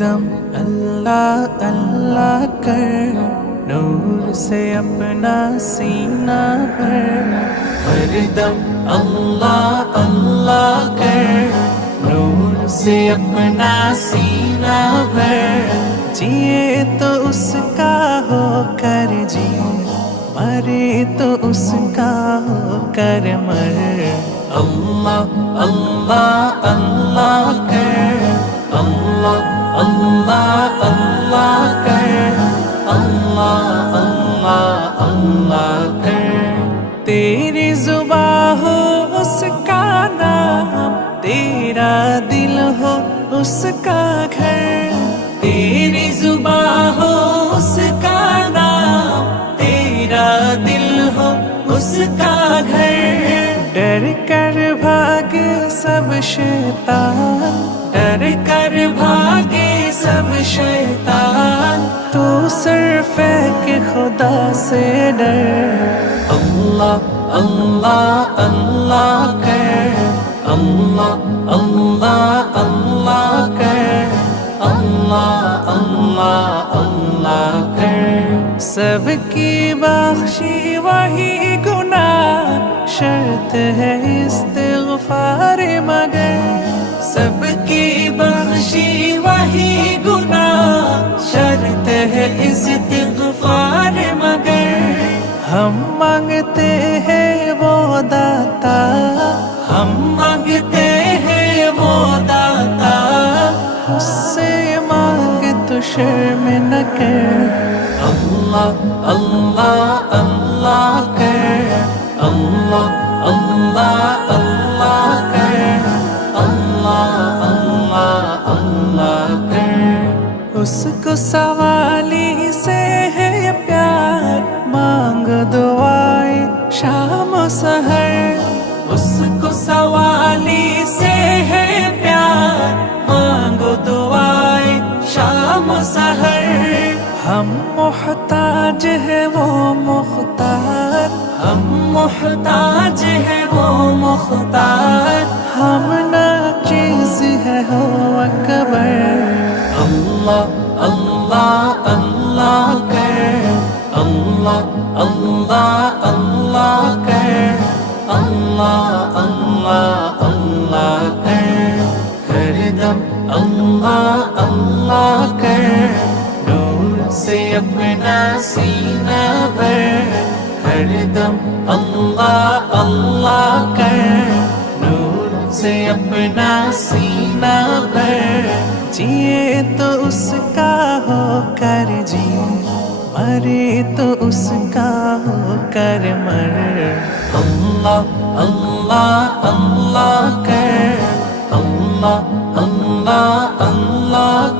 دم اللہ اللہ کر، نور سے اپنا سینہ بھر، ہر دم اللہ اللہ کر، نور سے اپنا سینہ بھر، جیے تو اس کا ہو کر جیے، مرے تو اس کا ہو کر مر، اللہ اللہ اللہ کر، اللہ اللہ اللہ کر، اللہ اللہ اللہ کر، تیری زباں ہو اس کا نام، تیرا دل ہو اس کا گھر، تیری زباں ہو اس کا نام، تیرا دل ہو اس کا گھر، ڈر کر بھاگے سب شیطان، ڈر کر بھاگے سب شیطان، تو سر پھینک خدا سے ڈر، اللہ اللہ اللہ کر، اللہ اللہ اللہ کر، اللہ اللہ اللہ کر، سب کی بخشی وہی گناہ، شرط ہے استغفار مگر، سب کی بخشی وہی گناہ، شرط ہے استغفار مگر، ہم مانگتے ہیں وہ داتا، ہم مانگتے ہیں وہ داتا، اس سے مانگ تو شرم نہ کر، اللہ اللہ اللہ کر، اللہ اللہ اللہ کر، اللہ اللہ اللہ کر، اس کو سوالی سے ہے پیار، مانگ دعائیں شام و سحر، اس کو سوالی سے ہے پیار، مانگو دعائیں شام و سحر، ہم محتاج ہے وہ مختار، ہم محتاج ہے وہ مختار، ہم ناچیز ہے ہو اکبر، اللہ اللہ اللہ کر، اللہ اللہ اللہ کر، اللہ اللہ اللہ کر، ہر دم اللہ اللہ کر، نور سے اپنا سینہ بھر، ہر دم اللہ اللہ کر، نور سے اپنا سینہ بھر، جیے تو اس کا ہو کر جیے، مرے تو اس کا ہو کر مر، اللہ اللہ اللہ کر، اللہ اللہ اللہ